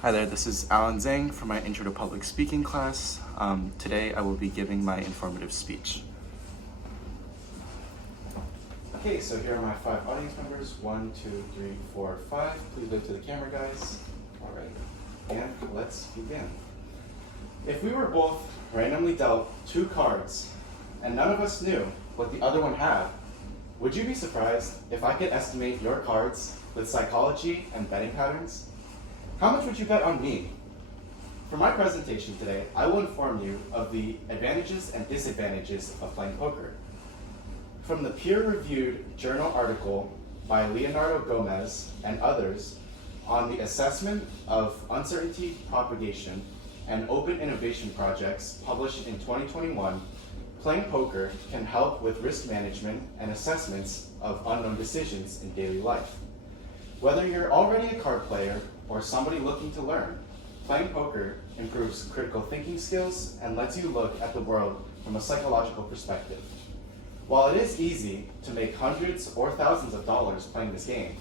Hi there, this is Zhang from my Intro to Public Speaking class. Today I will be giving my informative speech. Okay, so here are my 5 audience members. 1, 2, 3, 4, 5. Please wave to the camera, guys. All right, and let's begin. If we were both randomly dealt 2 cards and none of us knew what the other one had, would you be surprised if I could estimate your cards with psychology and betting patterns? How much would you bet on me? For my presentation today, I will inform you of the advantages and disadvantages of playing poker. From the peer-reviewed journal article by Leonardo Gomez and others on the assessment of uncertainty propagation and open innovation projects published in 2021, playing poker can help with risk management and assessments of unknown decisions in daily life. Whether you're already a card player or somebody looking to learn, playing poker improves critical thinking skills and lets you look at the world from a psychological perspective. While it is easy to make hundreds or thousands of dollars playing this game,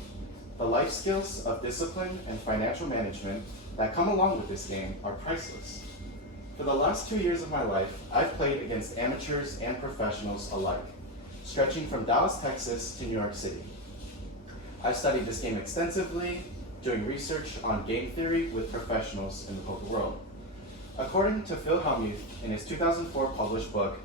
the life skills of discipline and financial management that come along with this game are priceless. For the last 2 years of my life, I've played against amateurs and professionals alike, stretching from Dallas, Texas to New York City. I've studied this game extensively, doing research on game theory with professionals in the poker world. According to Phil Hellmuth in his 2004 published book,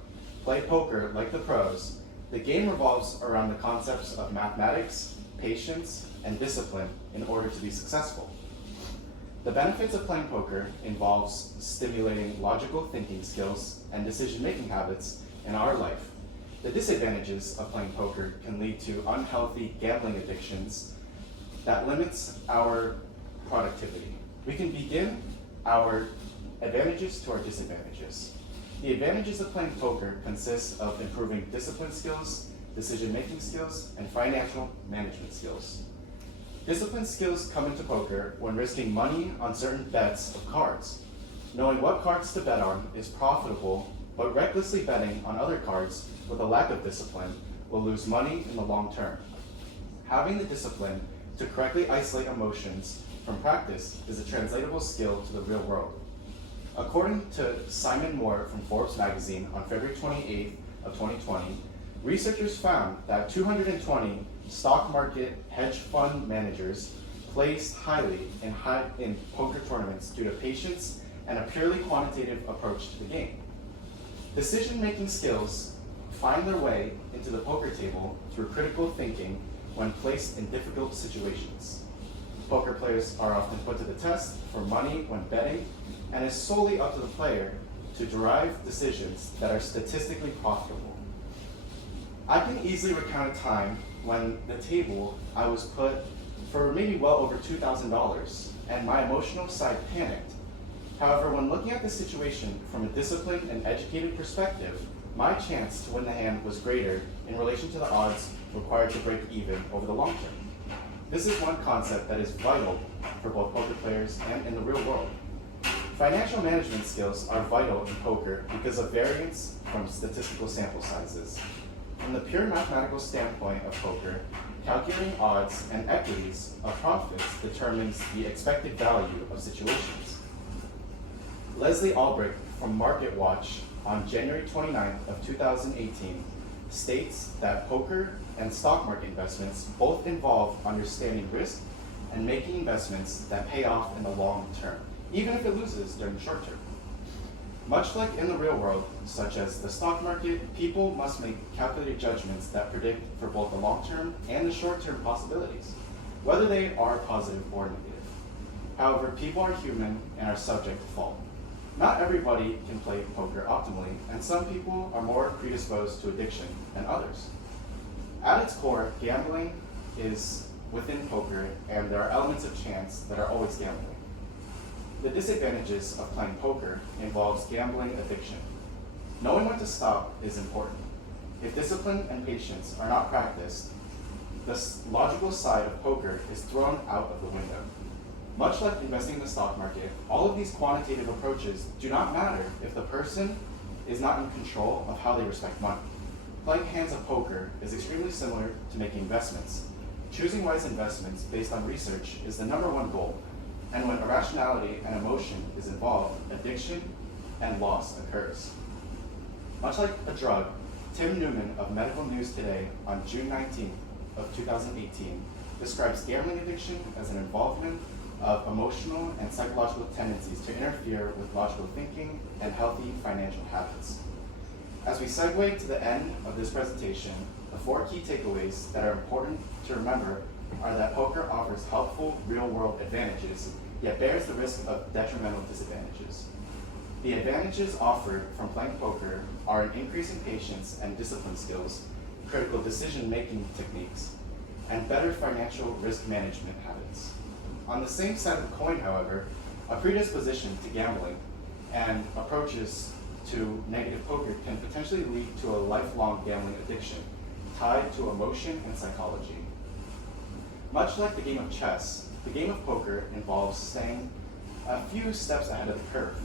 Play Poker Like the Pros, the game revolves around the concepts of mathematics, patience, and discipline in order to be successful. The benefits of playing poker involves stimulating logical thinking skills and decision-making habits in our life. The disadvantages of playing poker can lead to unhealthy gambling addictions that limits our productivity. We can begin our advantages to our disadvantages. The advantages of playing poker consist of improving discipline skills, decision-making skills, and financial management skills. Discipline skills come into poker when risking money on certain bets of cards. Knowing what cards to bet on is profitable, but recklessly betting on other cards with a lack of discipline will lose money in the long term. Having the discipline to correctly isolate emotions from practice is a translatable skill to the real world. According to Simon Moore from Forbes magazine on February 28th of 2020, researchers found that 220 stock market hedge fund managers placed highly in poker tournaments due to patience and a purely quantitative approach to the game. Decision-making skills find their way into the poker table through critical thinking when placed in difficult situations. Poker players are often put to the test for money when betting, and it's solely up to the player to derive decisions that are statistically profitable. I can easily recount a time when the table I was put for maybe well over $2,000, and my emotional side panicked. However, when looking at the situation from a disciplined and educated perspective, my chance to win the hand was greater in relation to the odds required to break even over the long term. This is one concept that is vital for both poker players and in the real world. Financial management skills are vital in poker because of variance from statistical sample sizes. From the pure mathematical standpoint of poker, calculating odds and equities of profits determines the expected value of situations. Leslie Albrecht from Market Watch on January 29th of 2018 states that poker and stock market investments both involve understanding risk and making investments that pay off in the long term, even if it loses during the short term. Much like in the real world, such as the stock market, people must make calculated judgments that predict for both the long-term and the short-term possibilities, whether they are positive or negative. However, people are human and are subject to fault. Not everybody can play poker optimally, and some people are more predisposed to addiction than others. At its core, gambling is within poker, and there are elements of chance that are always gambling. The disadvantages of playing poker involves gambling addiction. Knowing when to stop is important. If discipline and patience are not practiced, the logical side of poker is thrown out of the window. Much like investing in the stock market, all of these quantitative approaches do not matter if the person is not in control of how they respect money. Playing hands of poker is extremely similar to making investments. Choosing wise investments based on research is the #1 goal, and when rationality and emotion is involved, addiction and loss occurs. Much like a drug, Tim Newman of Medical News Today on June 19th of 2018 describes gambling addiction as an involvement of emotional and psychological tendencies to interfere with logical thinking and healthy financial habits. As we segue to the end of this presentation, the 4 key takeaways that are important to remember are that poker offers helpful real-world advantages, yet bears the risk of detrimental disadvantages. The advantages offered from playing poker are an increase in patience and discipline skills, critical decision-making techniques, and better financial risk management habits. On the same side of the coin, however, a predisposition to gambling and approaches to negative poker can potentially lead to a lifelong gambling addiction tied to emotion and psychology. Much like the game of chess, the game of poker involves staying a few steps ahead of the curve.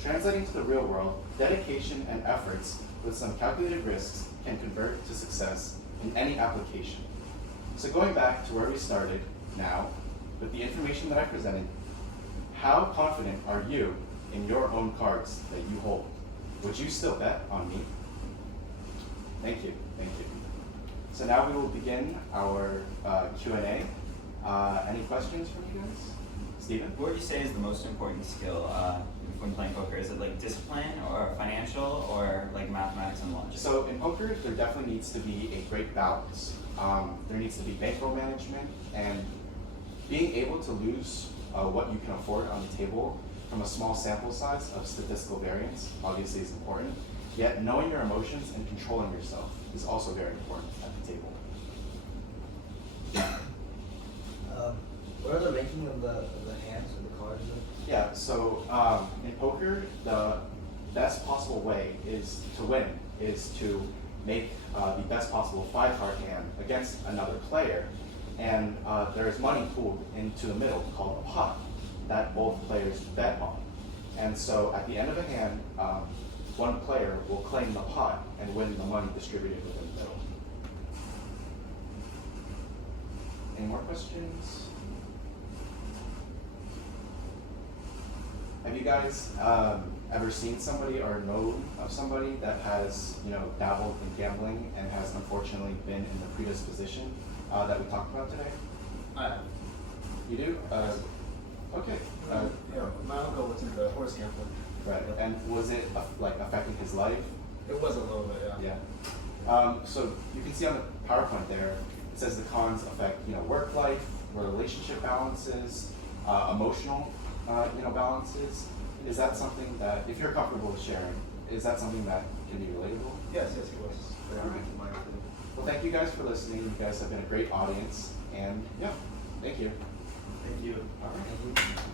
Translating to the real world, dedication and efforts with some calculated risks can convert to success in any application. So going back to where we started now, with the information that I presented, how confident are you in your own cards that you hold? Would you still bet on me? Thank you, thank you. So now we will begin our Q&A. Any questions from you guys? Steven? What would you say is the most important skill when playing poker? Is it like discipline or financial or like mathematics and logic? So in poker, there definitely needs to be a great balance. There needs to be bankroll management, and being able to lose what you can afford on the table from a small sample size of statistical variance obviously is important. Yet knowing your emotions and controlling yourself is also very important at the table. What are the ranking of the hands and the cards? Yeah, so in poker, the best possible way is to win, is to make the best possible 5-card hand against another player. And there is money pooled into the middle called a pot that both players bet on. And so at the end of a hand, one player will claim the pot and win the money distributed within the middle. Any more questions? Have you guys ever seen somebody or known of somebody that has, dabbled in gambling and has unfortunately been in the predisposition that we talked about today? I have. You do? Okay. My uncle was into horse gambling. Right. And was it affecting his life? It was a little bit, yeah. Yeah. So you can see on the PowerPoint there, it says the cons affect, work life, relationship balances, emotional, balances. Is that something that, if you're comfortable with sharing, is that something that can be relatable? Yes, it was. All right. Well, thank you guys for listening. You guys have been a great audience, and yeah, thank you. Thank you. All right.